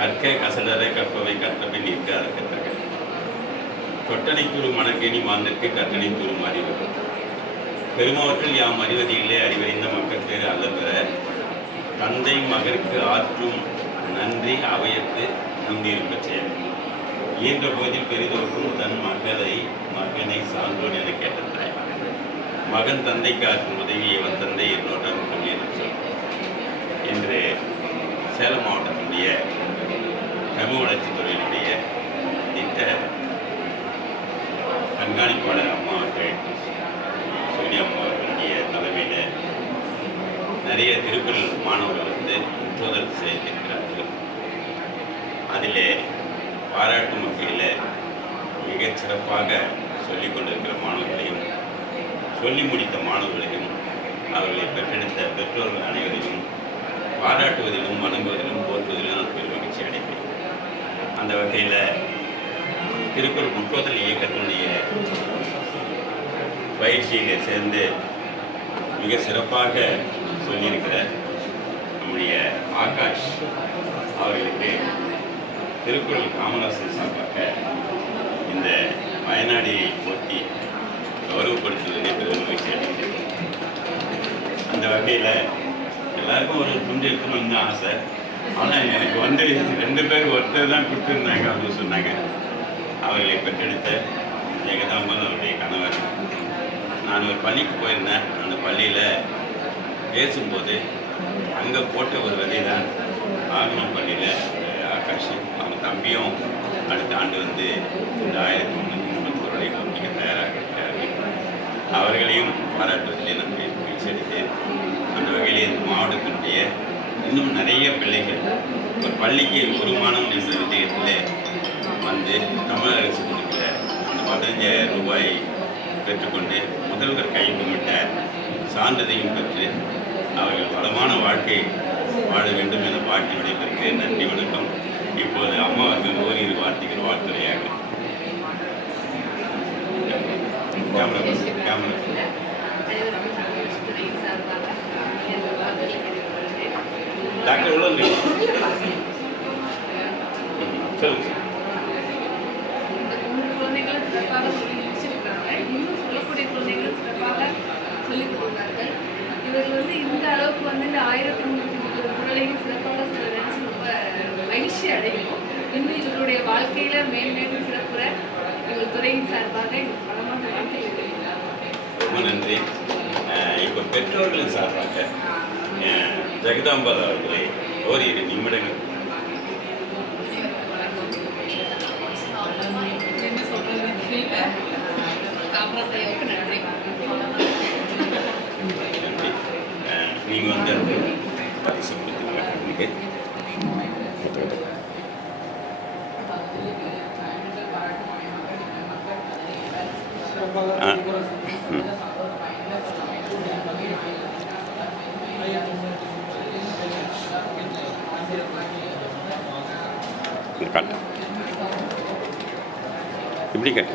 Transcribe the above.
கற்க கசடரை கற்பவை கற்றபின் நிற்க அதை கற்றக தொட்டனை தூரும் மணக்கேணி மாந்தற்கு கற்றனை தூரும் அறிவு பெருமாவற்றில் யாம் அறிவது இல்லை அறிவறிந்த மக்கள் பேர் அல்ல தந்தை மகருக்கு ஆற்றும் நன்றி அவையத்து நம்பியிருக்க செயல் இயன்ற போதில் பெரிதோருக்கும் தன் மகனை சான்றோன் என கேட்ட தாய் மகன் தந்தைக்கு ஆற்றும் உதவி இவன் தந்தை என்னோடன் கொள்ளியது சொல் என்று சேலம் மாவட்டத்தினுடைய சமூக வளர்ச்சித்துறையினுடைய திட்ட கண்காணிப்பாளர் அம்மா அவர்கள் சோனியா அம்மா அவர்களுடைய தலைமையில் நிறைய திருக்குறள் மாணவர்கள் முற்றுதல் செய்திருக்கிறார்கள். அதில் பாராட்டும் வகையில் மிகச் சிறப்பாக சொல்லிக் கொண்டிருக்கிற மாணவர்களையும் சொல்லி முடித்த மாணவர்களையும் அவர்களை பெற்றெடுத்த பெற்றோர்கள் அனைவரையும் பாராட்டுவதிலும் வணங்குவதிலும் போற்றுவதிலும் நான் பெரும் மகிழ்ச்சி அடைகிறேன். அந்த வகையில் திருக்குறள் முற்றுதல் இயக்கத்தினுடைய பயிற்சியில் சேர்ந்து மிக சிறப்பாக சொல்லியிருக்கிற நம்முடைய ஆகாஷ் அவர்களுக்கு திருக்குறள் காமராசர் சார்பாக இந்த வயநாடியை போட்டி கௌரவப்படுத்துவதே பெரும் மகிழ்ச்சி அடைகிறேன். அந்த வகையில் எல்லாருக்கும் ஒரு துண்டு இருக்கணும்னு தான் ஆசை. ஆனால் எனக்கு 2 பேர் ஒருத்தர் தான் கொடுத்துருந்தாங்க. அவங்க சொன்னாங்க அவர்களை பெற்றெடுத்த ஜெகதாம்பன் அவருடைய கணவர். நான் ஒரு பள்ளிக்கு போயிருந்தேன். அந்த பள்ளியில் பேசும்போது அங்கே போட்ட ஒரு விதை தான் ஆகமம் பள்ளியில் ஆகாஷ் அவங்க தம்பியும் அடுத்த ஆண்டு இந்த 1331 நோக்கிக்க தயாராக இருக்கிறார்கள். அவர்களையும் பாராட்டுவதிலே நான் மகிழ்ச்சி அடைந்தேன். அந்த வகையிலே இந்த மாவட்டத்தினுடைய இன்னும் நிறைய பிள்ளைகள் ஒரு பள்ளிக்கு ஒரு மாணவன் என்ற விஷயத்தில் வந்து தமிழக அரசு கொடுக்கிற அந்த 15,000 ரூபாயை பெற்றுக்கொண்டு முதல்வர் கை கும்பிட்ட சான்றிதழையும் பெற்று அவர்கள் வளமான வாழ்க்கை வாழ வேண்டும் என வாழ்க்கை விடைபெறுகிறேன். நன்றி, வணக்கம். இப்போது அம்மா அவர்கள் ஓரிரு வார்த்தைகள் வாழ்த்துறையாக கேமரா டாக்டர் எவ்வளோ சொல்லுங்க. குழந்தைகளும் சிறப்பாக சொல்லி முடிச்சிருக்கிறாங்க. இன்னும் சொல்லக்கூடிய குழந்தைகளும் சிறப்பாக சொல்லிக் கொடுத்தார்கள். இவர்கள் இந்த அளவுக்கு இந்த 1330 குறளையும் சிறப்பாக நினைச்சு ரொம்ப மகிழ்ச்சி அடையும். இன்னும் இவருடைய வாழ்க்கையில மேலும் சிறப்புற இவர்கள் துறையின் சார்பாக பலமான வாழ்க்கை. ரொம்ப நன்றி. இப்போ பெற்றோர்களின் சார்பாக ஜெகதாம்பர் அவர்களை ஓரிரு நிமிடங்கள் நீங்கள் வந்து அந்த பரிசு கொடுத்துருக்காங்க. காட்டு இப்படி காட்டு.